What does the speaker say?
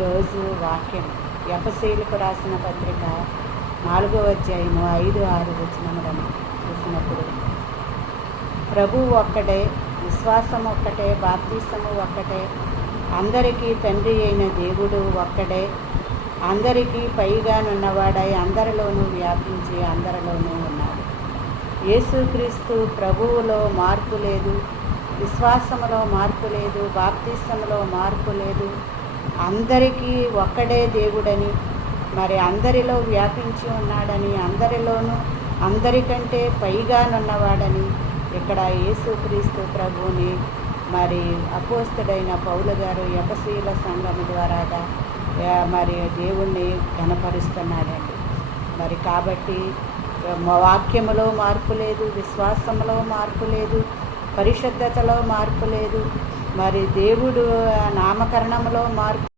ఈరోజు వాక్యం ఎఫెసీయులకు రాసిన పత్రిక 4వ అధ్యాయము 5-6 వచనములను చూసినప్పుడు, ప్రభువు ఒక్కడే, విశ్వాసం ఒక్కటే, బాప్తిసము ఒక్కటే, అందరికీ తండ్రి అయిన దేవుడు ఒక్కడే, అందరికీ పైగానున్నవాడై అందరిలోనూ వ్యాపించి అందరిలోనూ ఉన్నాడు. యేసుక్రీస్తు ప్రభువులో మార్పు లేదు, విశ్వాసములో మార్పు లేదు, బాప్తిసములో మార్పు లేదు. అందరికీ ఒక్కడే దేవుడని, మరి అందరిలో వ్యాపించి ఉన్నాడని, అందరిలోనూ అందరికంటే పైగానున్నవాడని ఇక్కడ యేసుక్రీస్తు ప్రభువుని మరి అపోస్తలుడైన పౌలు గారు ఎఫెసీయుల సంఘము ద్వారాగా మరి దేవుణ్ణి ఘనపరుస్తున్నాడండి. మరి కాబట్టి వాక్యములో మార్పు లేదు, విశ్వాసములో మార్పు లేదు, పరిశుద్ధతలో మార్పు లేదు, మరి దేవుడు నామకరణములో మార్పు